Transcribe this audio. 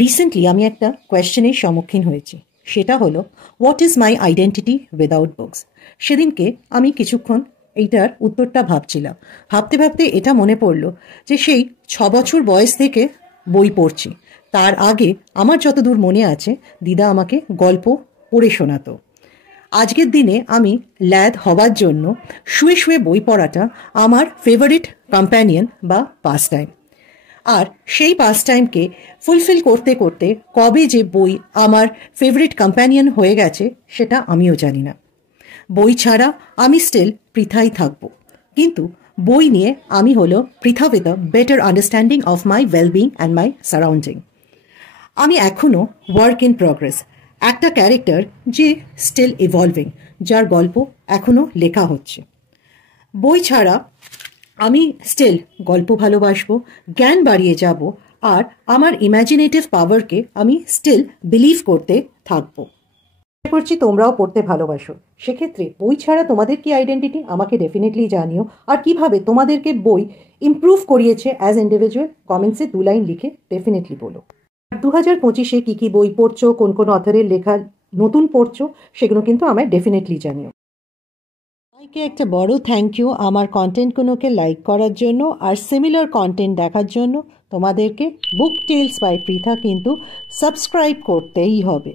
Recently আমি একটা কোয়েশ্চেনের সম্মুখীন হয়েছি, সেটা হলো what is my identity without books. সেদিনকে আমি কিছুক্ষণ এইটার উত্তরটা ভাবছিলাম। ভাবতে ভাবতে এটা মনে পড়লো যে সেই 6 বছর বয়স থেকে বই পড়ছি। তার আগে আমার যতদূর মনে আছে দিদা আমাকে গল্প পড়ে শোনাতো। আজকের দিনে আমি ল্যাদ হওয়ার জন্য শুয়ে শুয়ে বই পড়াটা আমার ফেভারিট কম্প্যানিয়ন বা পাস টাইম। আর সেই পাস টাইমকে ফুলফিল করতে করতে কবে যে বই আমার ফেভারিট কম্প্যানিয়ন হয়ে গেছে সেটা আমিও জানি না। বই ছাড়া আমি স্টিল পৃথাই থাকবো, কিন্তু বই নিয়ে আমি হলো Pritha with a better understanding of my wellbeing and my surrounding. আমি এখনও ওয়ার্ক ইন প্রগ্রেস, একটা ক্যারেক্টার যে স্টিল ইভলভিং, যার গল্প এখনও লেখা হচ্ছে। বই ছাড়া আমি স্টিল গল্প ভালোবাসবো, জ্ঞান বাড়িয়ে যাব, আর আমার ইম্যাজিনেটিভ পাওয়ারকে আমি স্টিল বিলিভ করতে থাকবো। আশা করছি তোমরাও পড়তে ভালোবাসো। সেক্ষেত্রে বই ছাড়া তোমাদের কি আইডেন্টিটি আমাকে ডেফিনেটলি জানিও, আর কিভাবে তোমাদেরকে বই ইমপ্রুভ করিয়েছে অ্যাজ ইন্ডিভিজুয়াল কমেন্টসে 2 লাইন লিখে ডেফিনেটলি বলো। 2025-এ কী কী বই পড়ছো, কোন কোন অথরের লেখা নতুন পড়ছো, সেগুলো কিন্তু আমায় ডেফিনেটলি জানিও। সবাইকে একটা বড় থ্যাংক ইউ আমার কন্টেন্টগুলোকে লাইক করার জন্য আর সিমিলার কন্টেন্ট দেখার জন্য। তোমাদেরকে বুক টেলস বাই পৃথা কিন্তু সাবস্ক্রাইব করতেই হবে।